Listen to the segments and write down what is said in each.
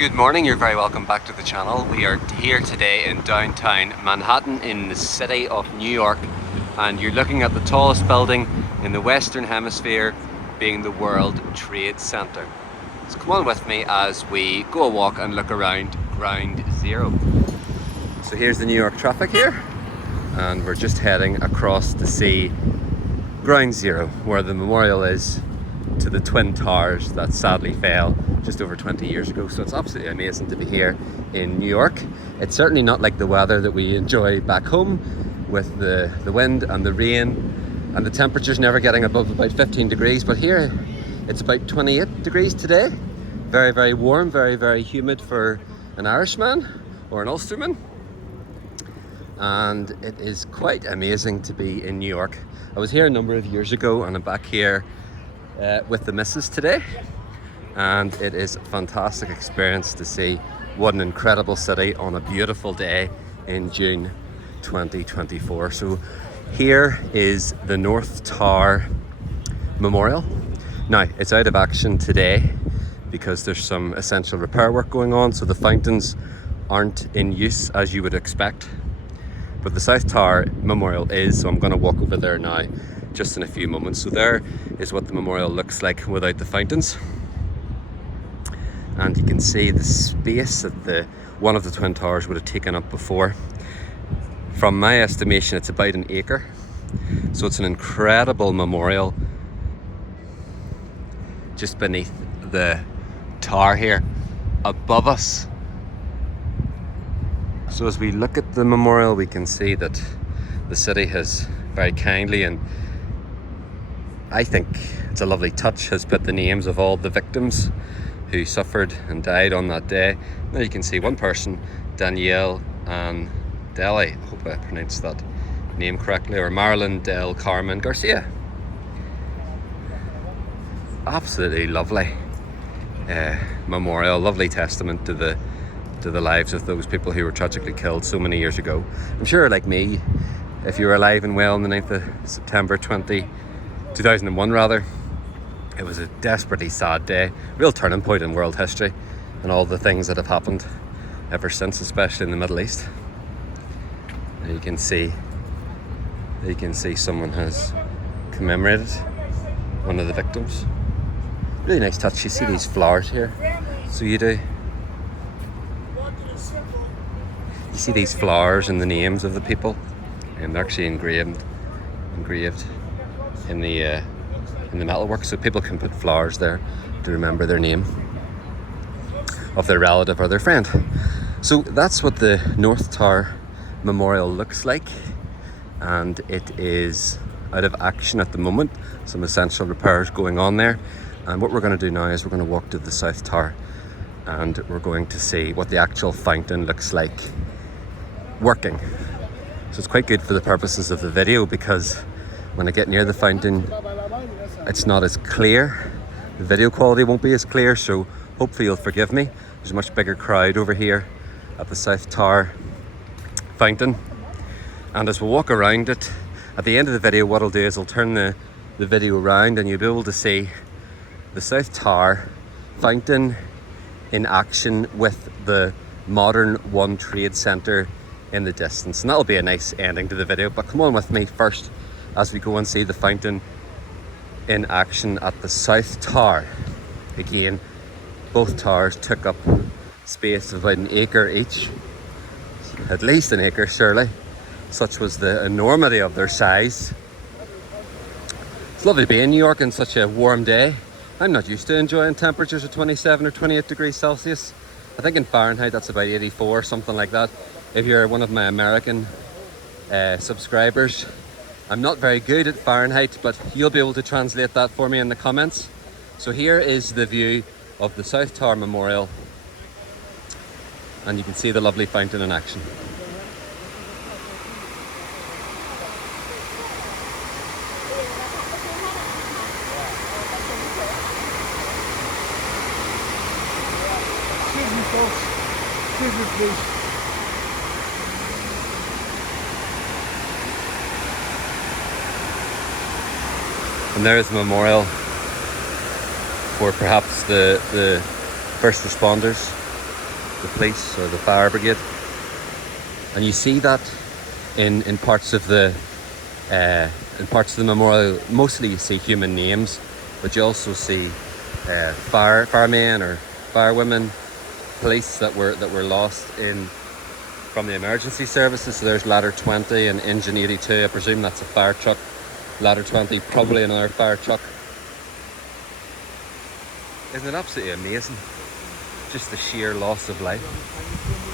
Good morning, you're very welcome back to the channel. We are here today in downtown Manhattan in the city of New York, and you're looking at the tallest building in the Western Hemisphere, being the World Trade Center. So come on with me as we go a walk and look around Ground Zero. So here's the New York traffic here, and we're just heading across to see Ground Zero, where the memorial is to the Twin Towers that sadly fell just over 20 years ago. So it's absolutely amazing to be here in New York. It's certainly not like the weather that we enjoy back home with the wind and the rain and the temperatures never getting above about 15 degrees, but here it's about 28 degrees today. Very, very warm, very, very humid for an Irishman or an Ulsterman. And it is quite amazing to be in New York. I was here a number of years ago and I'm back here with the missus today, and it is a fantastic experience to see what an incredible city on a beautiful day in June 2024. So here is the North Tower Memorial. Now it's out of action today because there's some essential repair work going on, so the fountains aren't in use as you would expect, but the South Tower Memorial is, so I'm going to walk over there now just in a few moments. So there is what the memorial looks like without the fountains, and you can see the space that one of the Twin Towers would have taken up before. From my estimation, it's about an acre, so it's an incredible memorial just beneath the tower here above us. So as we look at the memorial, we can see that the city has very kindly, and I think it's a lovely touch, has put the names of all the victims who suffered and died on that day. Now you can see one person, Danielle Ann Deli, I hope I pronounced that name correctly, or Marilyn Del Carmen Garcia. Absolutely lovely memorial, lovely testament to the lives of those people who were tragically killed so many years ago. I'm sure, like me, if you were alive and well on the 9th of September 2001 rather, it was a desperately sad day, real turning point in world history and all the things that have happened ever since, especially in the Middle East. And you can see someone has commemorated one of the victims. Really nice touch. You see these flowers here, so you do. You see these flowers and the names of the people, and they're actually engraved in the metalwork, so people can put flowers there to remember their name of their relative or their friend. So that's what the North Tower Memorial looks like, and it is out of action at the moment. Some essential repairs going on there, and what we're going to do now is we're going to walk to the South Tower, and we're going to see what the actual fountain looks like working. So it's quite good for the purposes of the video, because when I get near the fountain it's not as clear, the video quality won't be as clear, so hopefully you'll forgive me. There's a much bigger crowd over here at the South Tower fountain, and as we walk around it, at the end of the video what I'll do is I'll turn the video around and you'll be able to see the South Tower fountain in action with the modern One Trade Center in the distance, and that'll be a nice ending to the video. But come on with me first as we go and see the fountain in action at the South Tower. Again, both towers took up space of about an acre each, at least an acre surely. Such was the enormity of their size. It's lovely to be in New York on such a warm day. I'm not used to enjoying temperatures of 27 or 28 degrees Celsius. I think in Fahrenheit that's about 84, something like that. If you're one of my American subscribers, I'm not very good at Fahrenheit, but you'll be able to translate that for me in the comments. So here is the view of the South Tower Memorial, and you can see the lovely fountain in action. Excuse me, folks. Excuse me, please. And there is the memorial for perhaps the first responders the police or the fire brigade. And you see that in parts of the memorial. Mostly you see human names, but you also see firemen or firewomen, police that were lost from the emergency services. So there's ladder 20 and engine 82. I presume that's a fire truck. Ladder 20, probably another fire truck. Isn't it absolutely amazing? Just the sheer loss of life.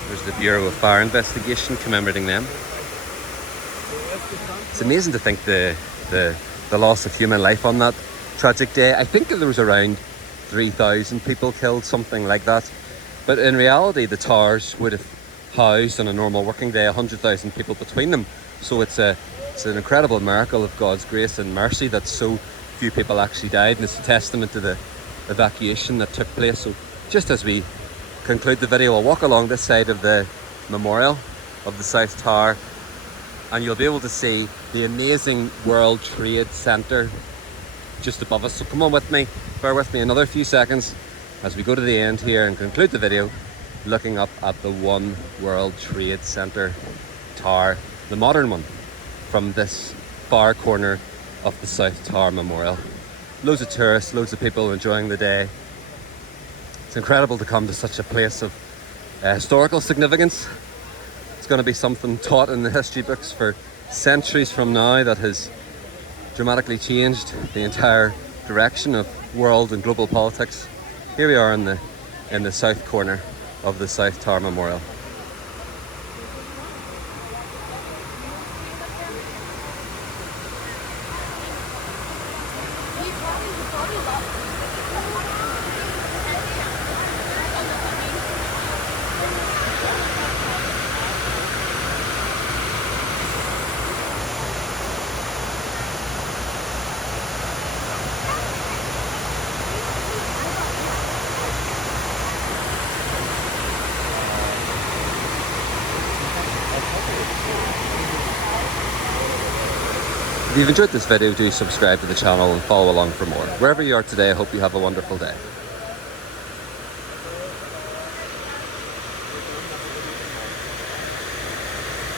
There's the Bureau of Fire Investigation commemorating them. It's amazing to think the loss of human life on that tragic day. I think there was around 3,000 people killed, something like that. But in reality, the towers would have housed on a normal working day 100,000 people between them. So it's an incredible miracle of God's grace and mercy that so few people actually died, and it's a testament to the evacuation that took place. So just as we conclude the video, I'll walk along this side of the memorial of the South Tower, and you'll be able to see the amazing World Trade Center just above us. So come on with me, bear with me another few seconds as we go to the end here and conclude the video looking up at the One World Trade Center tower, the modern one, from this far corner of the South Tower Memorial. Loads of tourists, loads of people enjoying the day. It's incredible to come to such a place of historical significance. It's going to be something taught in the history books for centuries from now that has dramatically changed the entire direction of world and global politics. Here we are in the south corner of the South Tower Memorial. If you've enjoyed this video, do subscribe to the channel and follow along for more. Wherever you are today, I hope you have a wonderful day.